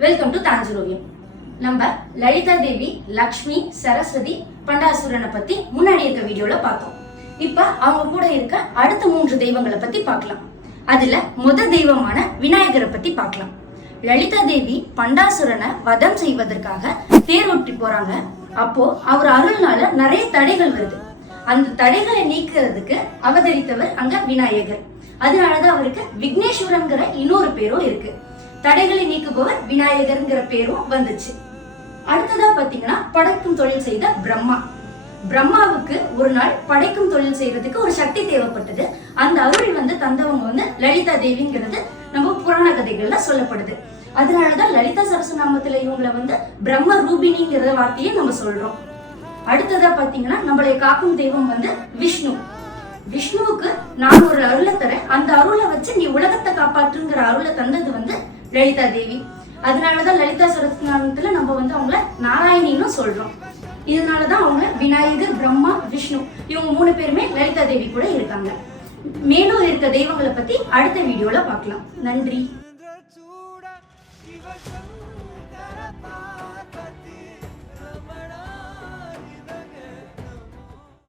Welcome to தாஞ்சூரோவியம். நம்ம லலிதா தேவி, லக்ஷ்மி, சரஸ்வதி, பண்டாசுரனை பத்தி முன்னாடி இருக்க வீடியோல பார்த்தோம். இப்ப அவங்க கூட இருக்க அடுத்த 3 தெய்வங்களை பத்தி பார்க்கலாம். அதுல முதல் தெய்வமான விநாயகரை பத்தி பார்க்கலாம். லலிதா தேவி பண்டாசுரனை வதம் செய்வதற்காக தேர் ஓட்டி போறாங்க. அப்போ அவர் அருள்னால நிறைய தடைகள் வருது. அந்த தடைகளை நீக்கிறதுக்கு அவதரித்தவர் அங்க விநாயகர். அதனாலதான் அவருக்கு விக்னேஸ்வரங்கிற இன்னொரு பேரும் இருக்கு. தடைகளை நீக்குபவர் விநாயகர்ங்கிற பேரும் வந்துச்சு. அடுத்ததா பாத்தீங்கன்னா படைக்கும் தொழில் செய்த பிரம்மா. பிரம்மாவுக்கு ஒரு நாள் படைக்கும் தொழில் செய்யறதுக்கு ஒரு சக்தி தேவைப்பட்டது. அந்த அருள் தந்தவங்க லலிதா தேவிங்கிறது நம்ம புராண கதைகள்ல சொல்லப்படுது. அதனாலதான் லலிதா சரஸ்வநாமத்துல இவங்களை பிரம்ம ரூபினிங்கிற வார்த்தையை நம்ம சொல்றோம். அடுத்ததா பாத்தீங்கன்னா நம்மளைய காக்கும் தெய்வம் விஷ்ணு. விஷ்ணுவுக்கு நான் ஒரு அருளை தரேன், அந்த அருளை வச்சு நீ உலகத்தை காப்பாற்றுங்கிற அருளை தந்தது லலிதா தேவி. அதனாலதான் லலிதா சரஸ்வநாமத்துல நம்ம அவங்கள நாராயணின்னு சொல்றோம். இதனாலதான் அவங்க விநாயகர், பிரம்மா, விஷ்ணு இவங்க 3 பேருமே லலிதா தேவி கூட இருக்காங்க. மேலும் இருக்க தெய்வங்களை பத்தி அடுத்த வீடியோல பார்க்கலாம். நன்றி.